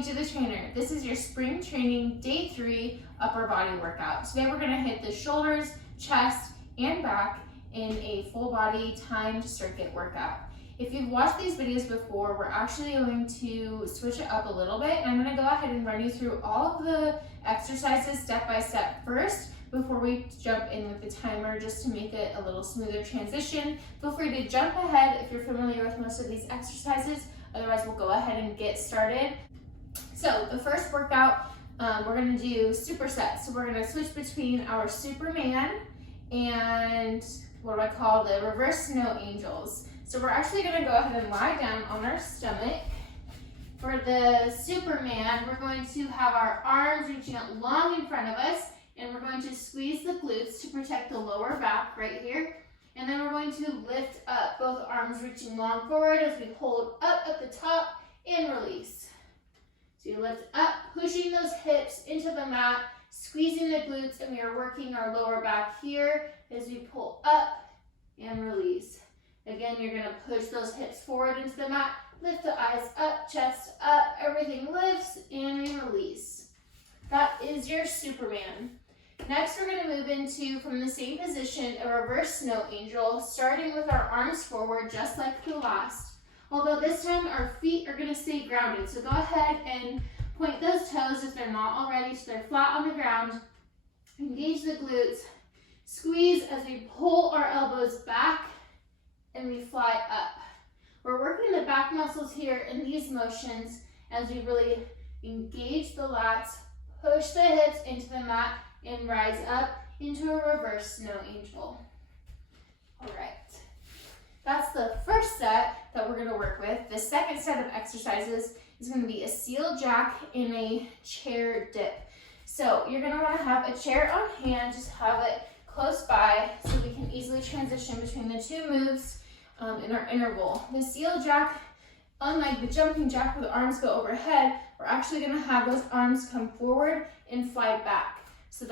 Angie the trainer. This is your spring training day 3 upper body workout. Today we're going to hit the shoulders, chest, and back in a full body timed circuit workout. If you've watched these videos before, we're actually going to switch it up a little bit, and I'm going to go ahead and run you through all of the exercises step by step first before we jump in with the timer, just to make it a little smoother transition. Feel free to jump ahead if you're familiar with most of these exercises. Otherwise, we'll go ahead and get started. So the first workout, we're going to do supersets. So we're going to switch between our Superman and what do I call the reverse snow angels. So we're actually going to go ahead and lie down on our stomach. For the Superman, we're going to have our arms reaching out long in front of us, and we're going to squeeze the glutes to protect the lower back right here. And then we're going to lift up, both arms reaching long forward as we hold up at the top and release. So you lift up, pushing those hips into the mat, squeezing the glutes, and we are working our lower back here as we pull up and release. Again, you're going to push those hips forward into the mat, lift the eyes up, chest up, everything lifts, and we release. That is your Superman. Next, we're going to move into, from the same position, a reverse snow angel, starting with our arms forward, just like the last. Although this time our feet are going to stay grounded. So go ahead and point those toes if they're not already, so they're flat on the ground. Engage the glutes. Squeeze as we pull our elbows back and we fly up. We're working the back muscles here in these motions as we really engage the lats, push the hips into the mat, and rise up into a reverse snow angel. All right, that's the first set that we're going to work with. The second set of exercises is going to be a seal jack in a chair dip. So you're going to want to have a chair on hand, just have it close by so we can easily transition between the two moves in our interval. The seal jack, unlike the jumping jack where the arms go overhead, we're actually going to have those arms come forward and fly back. So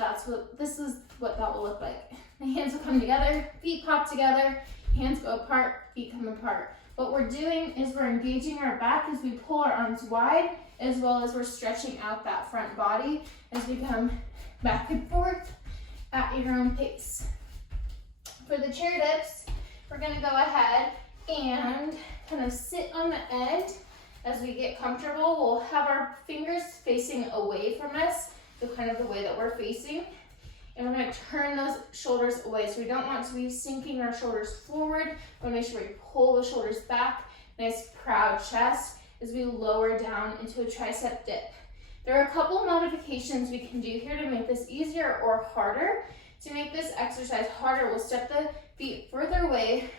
this is what that will look like. The hands will come together, feet pop together, hands go apart, feet come apart. What we're doing is we're engaging our back as we pull our arms wide, as well as we're stretching out that front body as we come back and forth at your own pace. For the chair dips, we're going to go ahead and kind of sit on the end as we get comfortable. We'll have our fingers facing away from us, so kind of the way that we're facing. And we're going to turn those shoulders away. So we don't want to be sinking our shoulders forward. We want to make sure we pull the shoulders back. Nice proud chest as we lower down into a tricep dip. There are a couple modifications we can do here to make this easier or harder. To make this exercise harder, we'll step the feet further away,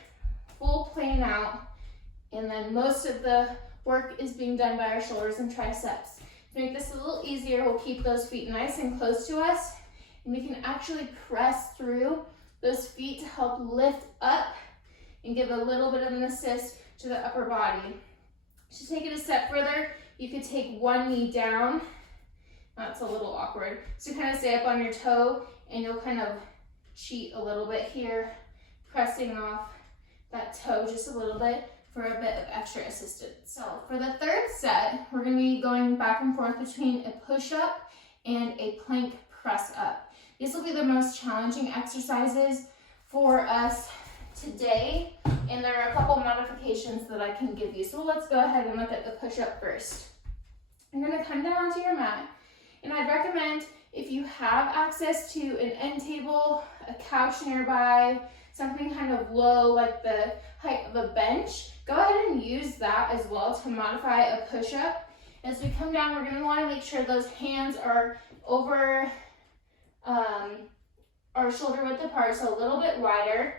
full plane out, and then most of the work is being done by our shoulders and triceps. To make this a little easier, we'll keep those feet nice and close to us, and we can actually press through those feet to help lift up and give a little bit of an assist to the upper body. To take it a step further, you could take one knee down. That's a little awkward. So kind of stay up on your toe, and you'll kind of cheat a little bit here, pressing off that toe just a little bit for a bit of extra assistance. So for the third set, we're going to be going back and forth between a push-up and a plank press-up. These will be the most challenging exercises for us today, and there are a couple modifications that I can give you. So let's go ahead and look at the push-up first. You're going to come down onto your mat, and I'd recommend, if you have access to an end table, a couch nearby, something kind of low like the height of a bench, go ahead and use that as well to modify a push-up. As we come down, we're going to want to make sure those hands are over our shoulder width apart, so a little bit wider.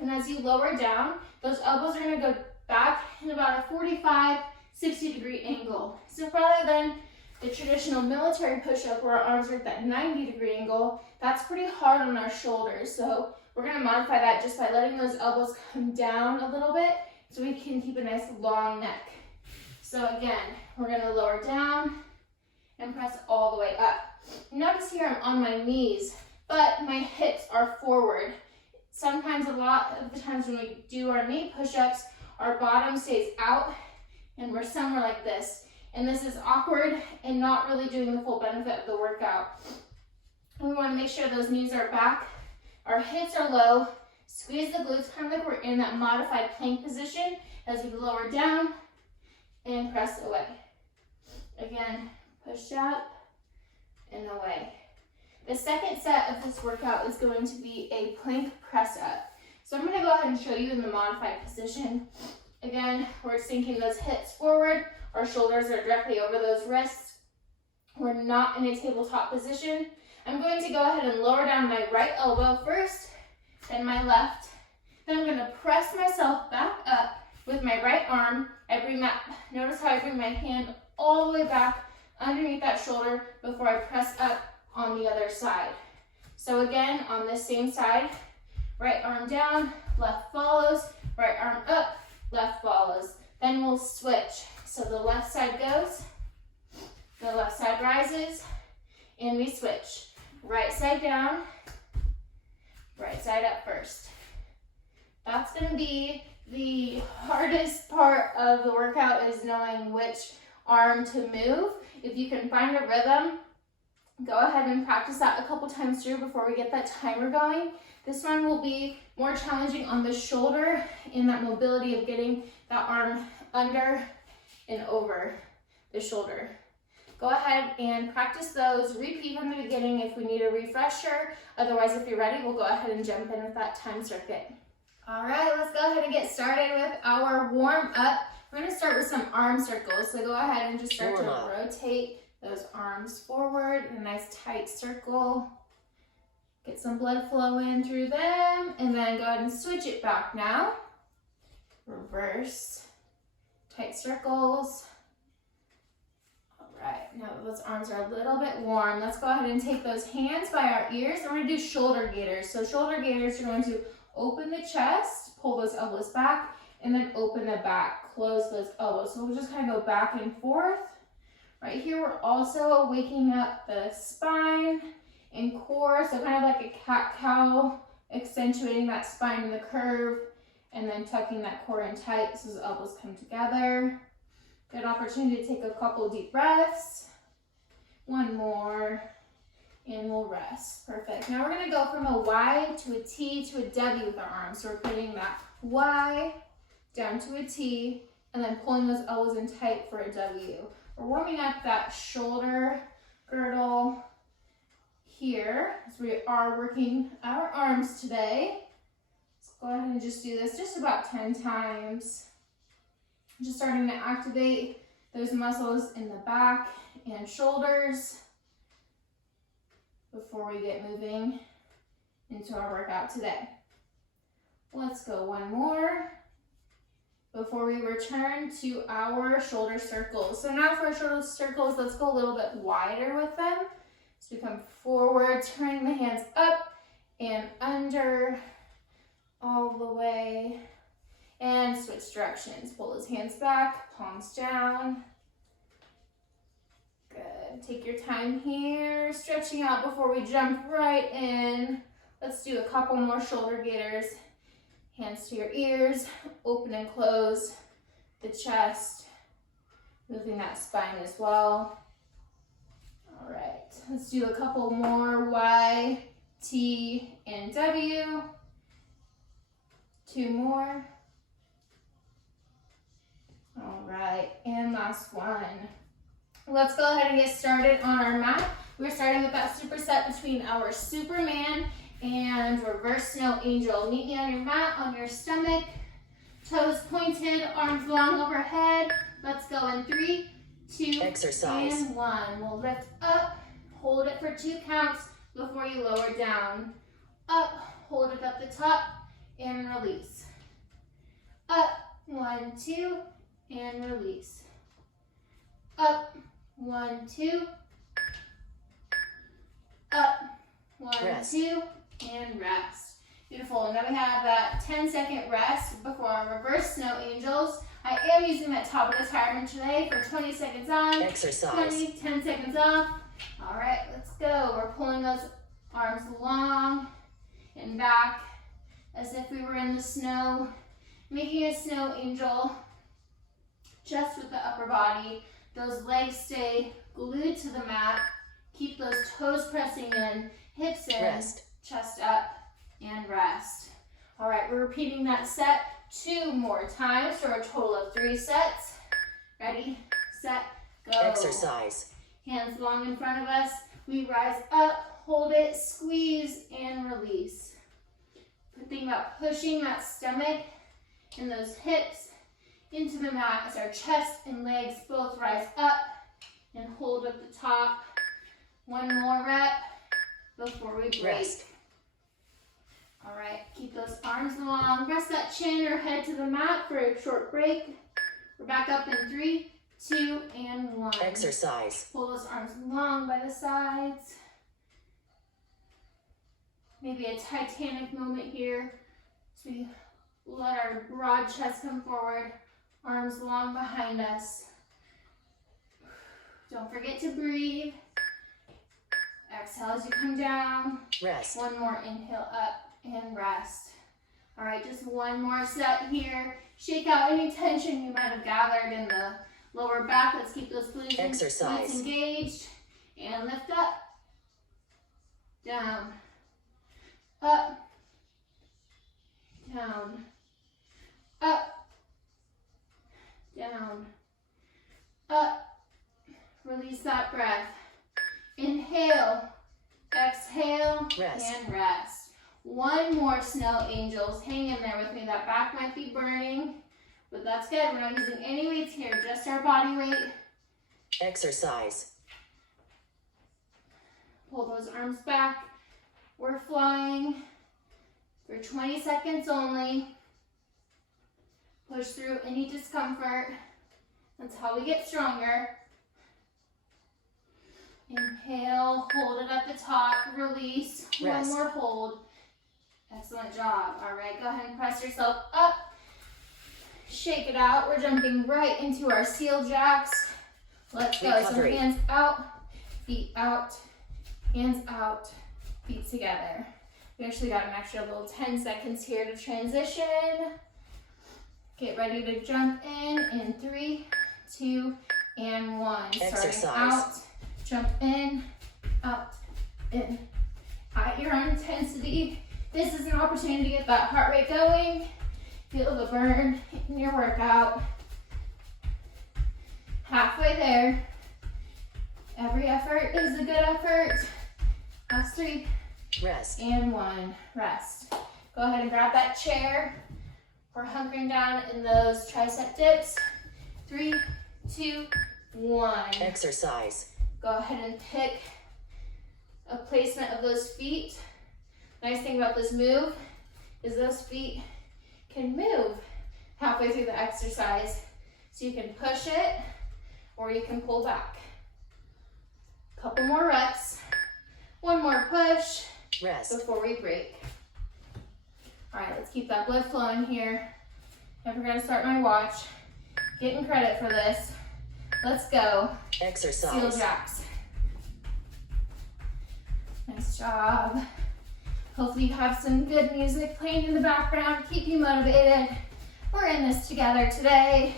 And as you lower down, those elbows are going to go back in about a 45, 60-degree angle. So rather than the traditional military push-up where our arms are at that 90-degree angle, that's pretty hard on our shoulders. So we're going to modify that just by letting those elbows come down a little bit so we can keep a nice long neck. So again, we're going to lower down and press all the way up. Notice here I'm on my knees, but my hips are forward. Sometimes, a lot of the times when we do our knee push-ups, our bottom stays out and we're somewhere like this. and this is awkward and not really doing the full benefit of the workout. We want to make sure those knees are back, our hips are low, squeeze the glutes, kind of like we're in that modified plank position as we lower down and press away. Again, push up and away. The second set of this workout is going to be a plank press up. So I'm going to go ahead and show you in the modified position. Again, we're sinking those hips forward. Our shoulders are directly over those wrists. We're not in a tabletop position. I'm going to go ahead and lower down my right elbow first, then my left. Then I'm going to press myself back up with my right arm. Notice how I bring my hand all the way back underneath that shoulder before I press up on the other side. So again, on this same side, right arm down, left follows, right arm up, left follows. Then we'll switch. So the left side goes, the left side rises, and we switch. Right side down, right side up first. That's going to be the hardest part of the workout, is knowing which arm to move. If you can find a rhythm, go ahead and practice that a couple times through before we get that timer going. This one will be more challenging on the shoulder in that mobility of getting that arm under and over the shoulder. Go ahead and practice those. Repeat from the beginning if we need a refresher. Otherwise, if you're ready, we'll go ahead and jump in with that time circuit. All right, let's go ahead and get started with our warm up. We're going to start with some arm circles. So go ahead and just start to rotate those arms forward in a nice tight circle. Get some blood flow in through them, and then go ahead and switch it back now. Reverse, tight circles. All right, now that those arms are a little bit warm, let's go ahead and take those hands by our ears. And we're gonna do shoulder gaiters. So shoulder gaiters, you're going to open the chest, pull those elbows back, and then open the back, close those elbows. So we'll just kind of go back and forth. Right here, we're also waking up the spine and core, so kind of like a cat-cow, accentuating that spine and the curve, and then tucking that core in tight so the elbows come together. Good opportunity to take a couple deep breaths. One more, and we'll rest. Perfect. Now we're gonna go from a Y to a T to a W with our arms. So we're putting that Y down to a T, and then pulling those elbows in tight for a W. We're warming up that shoulder girdle here, as we are working our arms today. Let's go ahead and just do this just about 10 times. Just starting to activate those muscles in the back and shoulders before we get moving into our workout today. Let's go one more before we return to our shoulder circles. So now for our shoulder circles, let's go a little bit wider with them. So we come forward, turning the hands up and under, all the way, and switch directions. Pull those hands back, palms down. Good. Take your time here, stretching out before we jump right in. Let's do a couple more shoulder gaiters. Hands to your ears, open and close the chest, moving that spine as well. All right, let's do a couple more Y, T, and W. Two more. All right, and last one. Let's go ahead and get started on our mat. We're starting with that superset between our Superman and reverse snow angel. Meet me on your mat, on your stomach, toes pointed, arms long overhead. Let's go in 3, 2, and 1. We'll lift up, hold it for 2 counts before you lower down. Up, hold it up the top, and release. Up, 1, 2, and release. Up, 1, 2. Up, 1, 2, and rest. Beautiful. And then we have that 10-second rest before our reverse snow angels. I am using that top of the timer today for 20 seconds on, 20, 10 seconds off. All right, let's go. We're pulling those arms long and back as if we were in the snow, making a snow angel just with the upper body, Those legs stay glued to the mat. Keep those toes pressing in, hips in, Rest. chest up, and rest. All right, we're repeating that set 2 more times for a total of 3 sets. Ready, set, go. Exercise. Hands long in front of us. We rise up, hold it, squeeze, and release. Think about pushing that stomach and those hips into the mat as our chest and legs both rise up and hold at the top. 1 more rep before we break. Rest. All right, keep those arms long. Rest that chin or head to the mat for a short break. We're back up in 3, 2, and 1. Exercise. Pull those arms long by the sides. Maybe a Titanic moment here. So we let our broad chest come forward, arms long behind us. Don't forget to breathe. Exhale as you come down. Rest. 1 more inhale up and rest. All right, just 1 more set here. Shake out any tension you might have gathered in the lower back. Let's keep those glutes engaged. And lift up, down, up, down, up, down, up. Release that breath. Inhale, exhale, rest. And rest. 1 more snow angels. Hang in there with me. That back might be burning, but that's good. We're not using any weights here, just our body weight. Exercise. Pull those arms back. We're flying for 20 seconds only. Push through any discomfort. That's how we get stronger. Inhale, hold it at the top, release. Rest. 1 more hold. Excellent job. All right, go ahead and press yourself up. Shake it out. We're jumping right into our seal jacks. Let's go. Recovery. So hands out, feet out, hands out, feet together. We actually got an extra little 10 seconds here to transition. Get ready to jump in 3, 2, and 1. Exercise. Starting out, jump in, out, in. At your own intensity. This is an opportunity to get that heart rate going. Feel the burn in your workout. Halfway there. Every effort is a good effort. Last 3. Rest. And 1. Rest. Go ahead and grab that chair. We're hunkering down in those tricep dips. 3, 2, 1. Exercise. Go ahead and pick a placement of those feet. Nice thing about this move is those feet can move halfway through the exercise. So you can push it or you can pull back. Couple more reps. 1 more push. Rest. Before we break. All right, let's keep that blood flowing here. Never gonna start my watch. Getting credit for this. Let's go. Exercise. Seal jacks. Nice job. Hopefully you have some good music playing in the background. Keep you motivated. We're in this together today.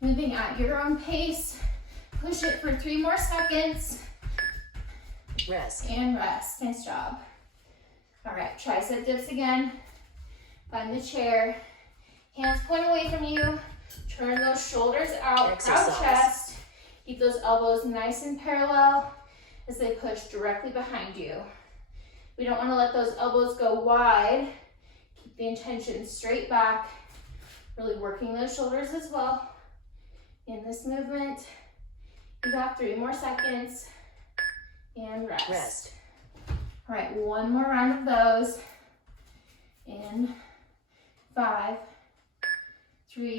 Moving at your own pace. Push it for 3 more seconds. Rest. And rest. Nice job. All right, tricep dips again. Find the chair. Hands point away from you. Turn those shoulders out. Exercise. Proud chest. Keep those elbows nice and parallel as they push directly behind you. We don't want to let those elbows go wide. Keep the intention straight back. Really working those shoulders as well. In this movement, you got 3 more seconds. And rest. Rest. All right, 1 more round of those. In 5, 3.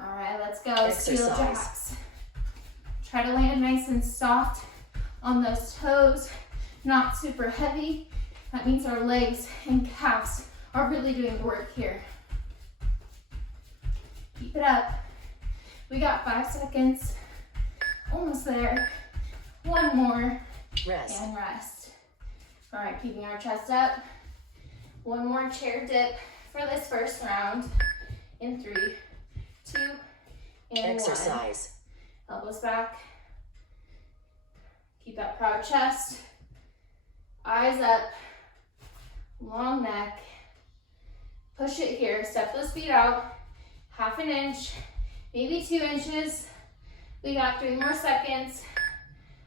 All right, let's go. Seal jacks. Try to land nice and soft on those toes, not super heavy. That means our legs and calves are really doing the work here. Keep it up. We got 5 seconds. Almost there. 1 more. Rest. And rest. All right, keeping our chest up. 1 more chair dip for this first round. In 3, 2, and Exercise. 1. Elbows back. Keep that proud chest. Eyes up. Long neck. Push it here. Step those feet out. Half an inch, maybe 2 inches. We got 3 more seconds.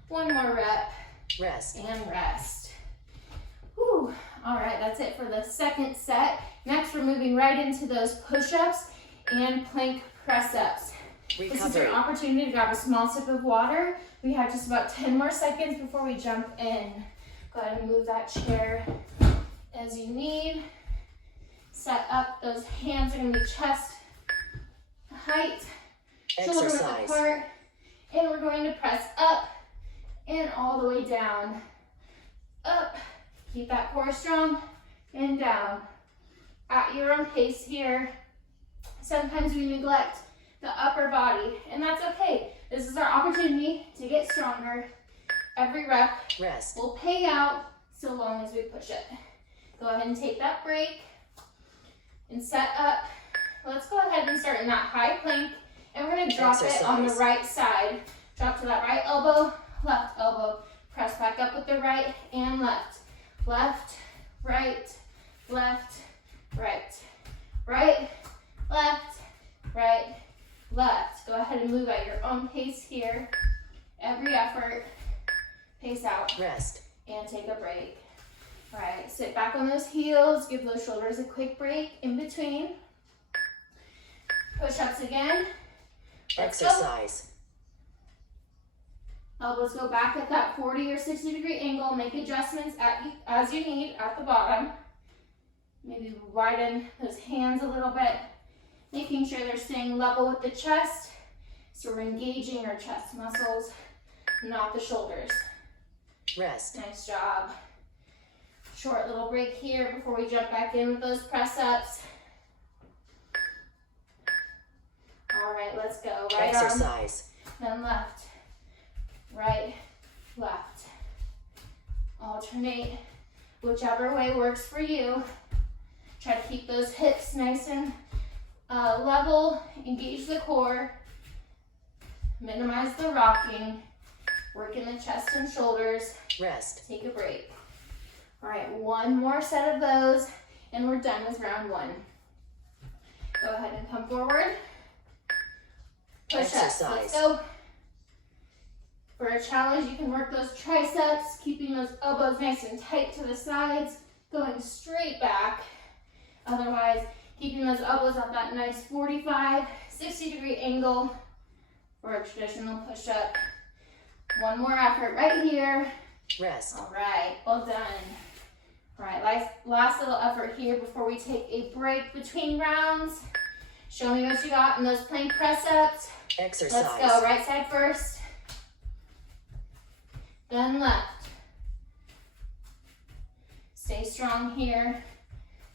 1 more rep. Rest. And rest. Whew. All right, that's it for the second set. Next, we're moving right into those push-ups and plank press-ups. This is your Recovery. opportunity to grab a small sip of water. We have just about 10 more seconds before we jump in. Go ahead and move that chair as you need. Set up. Those hands are going to be chest height, shoulder width Exercise. apart, and we're going to press up and all the way down. Up. Keep that core strong and down. At your own pace here. Sometimes we neglect the upper body, and that's okay. This is our opportunity to get stronger. Every rep Rest. will pay out so long as we push it. Go ahead and take that break and set up. Let's go ahead and start in that high plank, and we're going to drop it on the right side. Drop to that right elbow, left elbow. Press back up with the right and left. Left, right, left, right. Right, left, right, left. Go ahead and move at your own pace here. Every effort, pace out, Rest. and take a break. All right, sit back on those heels. Give those shoulders a quick break in between. Push-ups again. Let's go. Exercise. Elbows go back at that 40 or 60 degree angle. Make adjustments as you need at the bottom. Maybe widen those hands a little bit, making sure they're staying level with the chest. So we're engaging our chest muscles, not the shoulders. Rest. Nice job. Short little break here before we jump back in with those press-ups. All right, let's go. Right arm, Exercise. then left, right, left. Alternate whichever way works for you. Try to keep those hips nice and level. Engage the core. Minimize the rocking. Work in the chest and shoulders. Rest. Take a break. All right, 1 more set of those, and we're done with round 1. Go ahead and come forward. Push ups. Let's Exercise. go. For a challenge, you can work those triceps, keeping those elbows nice and tight to the sides, going straight back. Otherwise, keeping those elbows at that nice 45, 60 degree angle for a traditional push-up. 1 more effort right here. Rest. All right, well done. All right, last little effort here before we take a break between rounds. Show me what you got in those plank press-ups. Exercise. Let's go, right side first. Then left. Stay strong here.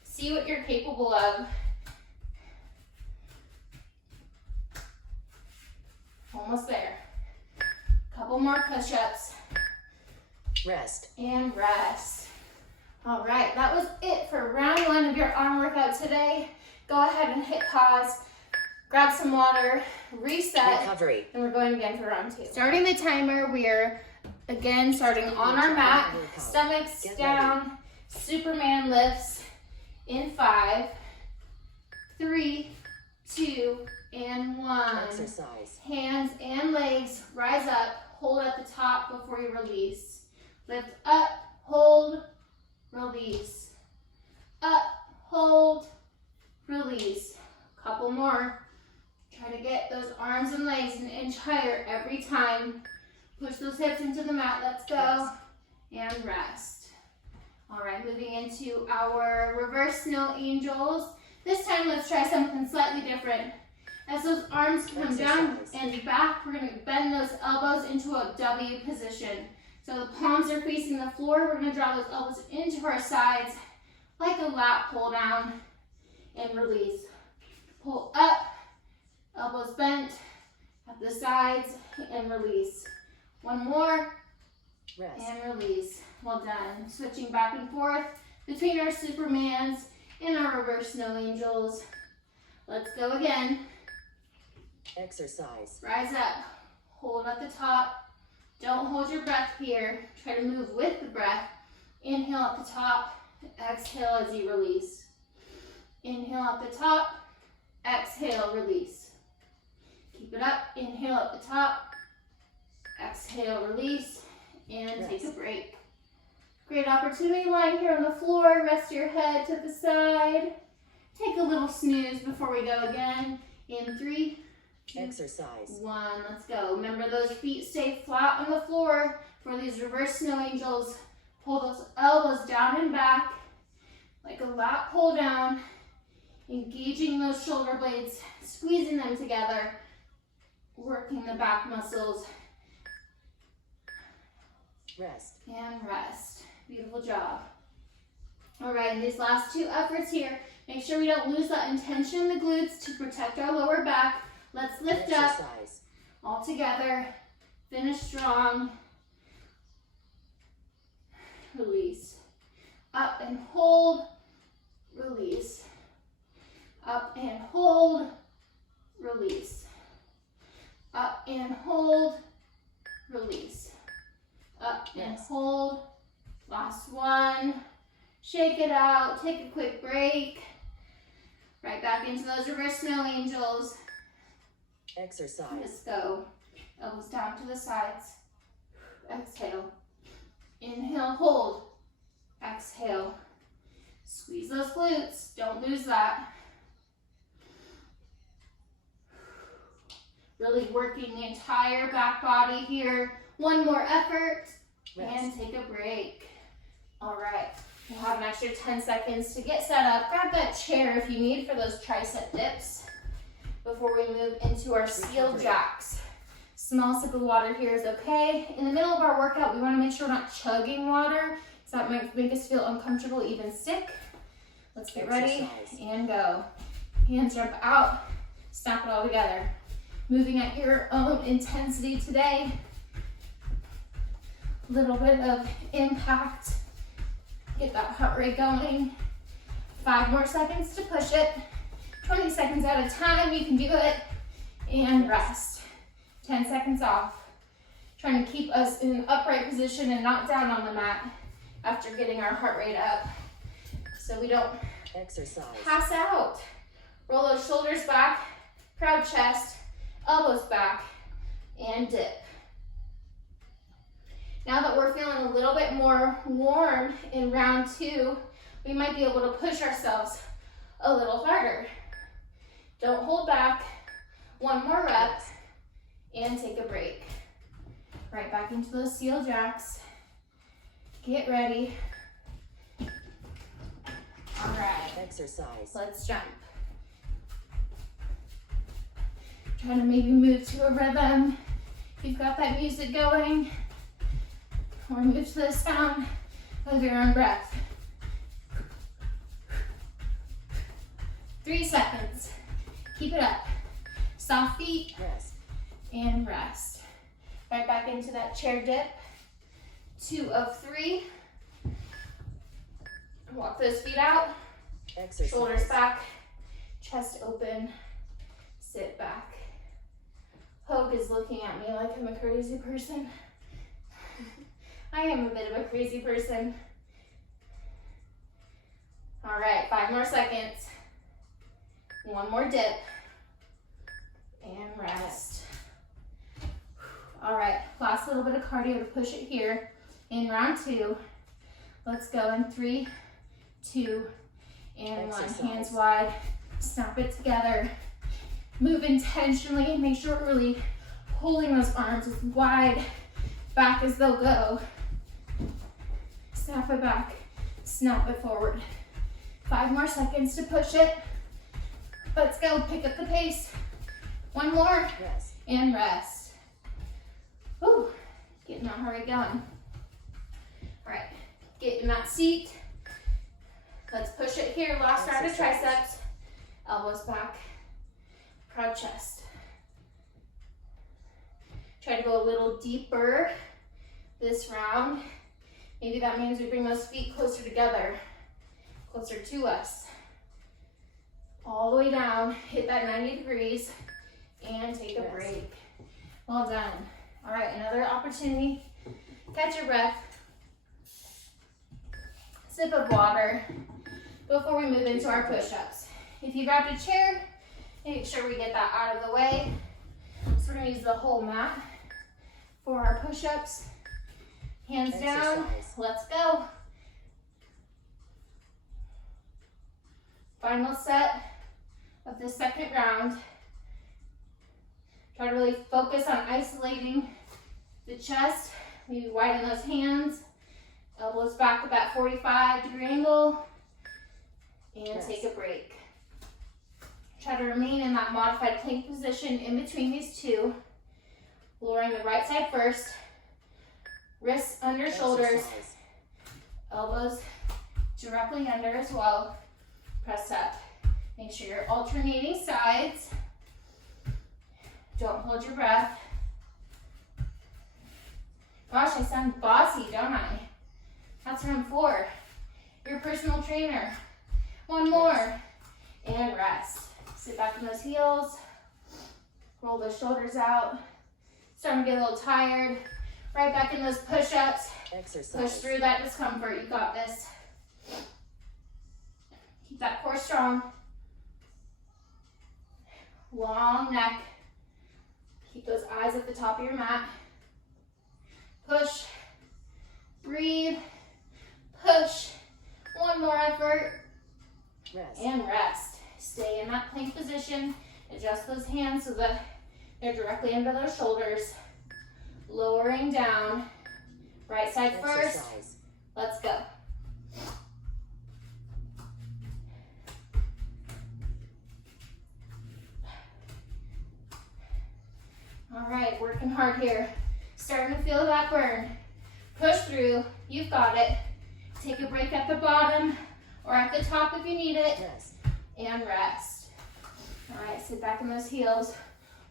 See what you're capable of. Almost there. Couple more push-ups. Rest. And rest. All right, that was it for round 1 of your arm workout today. Go ahead and hit pause, grab some water, reset, Recovery. and we're going again for round 2. Starting the timer, we're again starting on our mat, stomachs Get down, Superman lifts in 5, 3, 2, and 1. Exercise. Hands and legs rise up, hold at the top before you release. Lift up, hold, release. Up, hold, release. Couple more. Try to get those arms and legs an inch higher every time. Push those hips into the mat. Let's go. And rest. All right, moving into our reverse snow angels. This time, let's try something slightly different. As those arms come down and back, we're going to bend those elbows into a W position. So the palms are facing the floor. We're going to draw those elbows into our sides like a lat pull down and release. Pull up, elbows bent at the sides and release. 1 more. Rest. And release. Well done. Switching back and forth between our Supermans and our reverse snow angels. Let's go again. Exercise. Rise up. Hold at the top. Don't hold your breath here. Try to move with the breath. Inhale at the top. Exhale as you release. Inhale at the top. Exhale, release. Keep it up. Inhale at the top. Exhale, release. And take a break. Great opportunity lying here on the floor. Rest your head to the side. Take a little snooze before we go again. In 3, 2, Exercise. 1. Let's go. Remember, those feet stay flat on the floor for these reverse snow angels. Pull those elbows down and back like a lat pull down. Engaging those shoulder blades, squeezing them together, working the back muscles. Rest. And rest. Beautiful job. All right, and these last 2 efforts here, make sure we don't lose that intention in the glutes to protect our lower back. Let's lift up all together. Finish strong. Release. Up and hold. Release. Up and hold. Release. Up and hold. Release. Up and hold. Last one. Shake it out. Take a quick break. Right back into those reverse snow angels. Exercise. Let's go. Elbows down to the sides. Exhale. Inhale, hold. Exhale. Squeeze those glutes. Don't lose that. Really working the entire back body here. One more effort. And take a break. All right. We'll have an extra 10 seconds to get set up. Grab that chair if you need for those tricep dips before we move into our steel jacks. Small sip of water here is okay. In the middle of our workout, we want to make sure we're not chugging water, because that might make us feel uncomfortable, even sick. Let's get ready and go. Hands jump out, snap it all together. Moving at your own intensity today. Little bit of impact. Get that heart rate going. 5 more seconds to push it. 20 seconds at a time, you can do it. And rest. 10 seconds off. Trying to keep us in an upright position and not down on the mat after getting our heart rate up, so we don't pass out. Roll those shoulders back, proud chest, elbows back, and dip. Now that we're feeling a little bit more warm in round 2, we might be able to push ourselves a little harder. Don't hold back. 1 more rep, and take a break. Right back into those steel jacks. Get ready. All right. Exercise. Let's jump. Trying to maybe move to a rhythm. If you've got that music going, or move to the sound of your own breath. 3 seconds. Keep it up. Soft feet. Rest. And rest. Right back into that chair dip. 2 of 3. Walk those feet out. Exercise. Shoulders back. Chest open. Sit back. Hogue is looking at me like I'm a crazy person. I am a bit of a crazy person. All right, 5 more seconds. 1 more dip. And rest. All right, last little bit of cardio to push it here in round 2. Let's go in 3, 2, and 1. Hands wide, snap it together. Move intentionally, make sure we're really pulling those arms as wide back as they'll go. Snap it back, snap it forward. 5 more seconds to push it. Let's go, pick up the pace. 1 more, and rest. Whew, getting that heart rate going. All right, get in that seat. Let's push it here. Last round of triceps. Elbows back, proud chest. Try to go a little deeper this round. Maybe that means we bring those feet closer together, closer to us. All the way down, hit that 90 degrees, and take Well done. All right, another opportunity. Catch your breath. Sip of water before we move into our push-ups. If you grabbed a chair, make sure we get that out of the way. So we're gonna use the whole mat for our push-ups. Hands down, let's go. Final set of the second round. Try to really focus on isolating the chest. Maybe widen those hands. Elbows back at that 45-degree angle. And take a break. Try to remain in that modified plank position in between these two. Lowering the right side first. Wrists under shoulders. Elbows directly under as well. Press up. Make sure you're alternating sides. Don't hold your breath. Gosh, I sound bossy, don't I? That's round 4. Your personal trainer. One more. And rest. Sit back in those heels. Roll those shoulders out. Starting to get a little tired. Right back in those push-ups. Push through that discomfort. You got this. Keep that core strong. Long neck. Keep those eyes at the top of your mat. Push. Breathe. Push. One more effort. Rest. And rest. Stay in that plank position. Adjust those hands so that they're directly under those shoulders. Lowering down. Right side first. Let's go. All right, working hard here. Starting to feel that burn. Push through. You've got it. Take a break at the bottom or at the top if you need it. Rest. And rest. All right, sit back in those heels.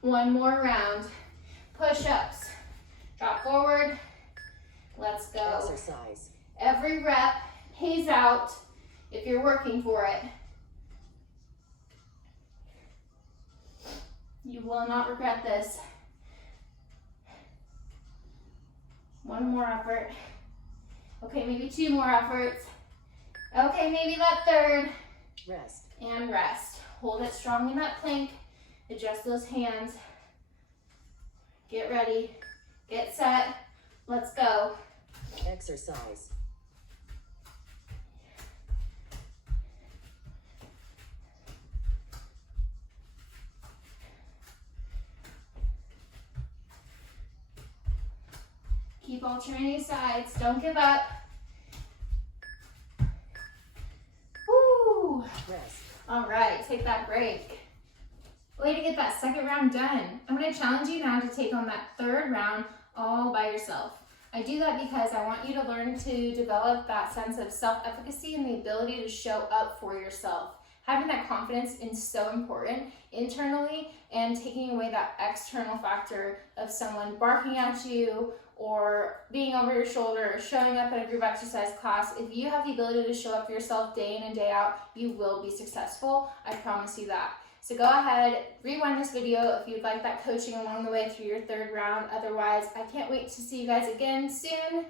One more round. Push-ups. Drop forward. Let's go. Exercise. Every rep pays out if you're working for it. You will not regret this. One more effort. Okay, maybe 2 more efforts. Okay, maybe that third. Rest. And rest. Hold it strong in that plank. Adjust those hands. Get ready. Get set. Let's go. Exercise. Keep alternating sides. Don't give up. Woo! Rest. All right, take that break. Way to get that second round done. I'm going to challenge you now to take on that third round all by yourself. I do that because I want you to learn to develop that sense of self-efficacy and the ability to show up for yourself. Having that confidence is so important internally, and taking away that external factor of someone barking at you or being over your shoulder or showing up at a group exercise class. If you have the ability to show up for yourself day in and day out, you will be successful. I promise you that. So go ahead, rewind this video if you'd like that coaching along the way through your third round. Otherwise, I can't wait to see you guys again soon.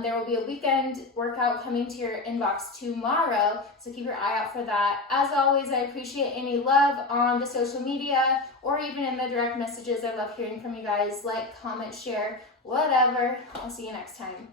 There will be a weekend workout coming to your inbox tomorrow, so keep your eye out for that. As always, I appreciate any love on the social media or even in the direct messages. I love hearing from you guys. Like, comment, share, whatever. I'll see you next time.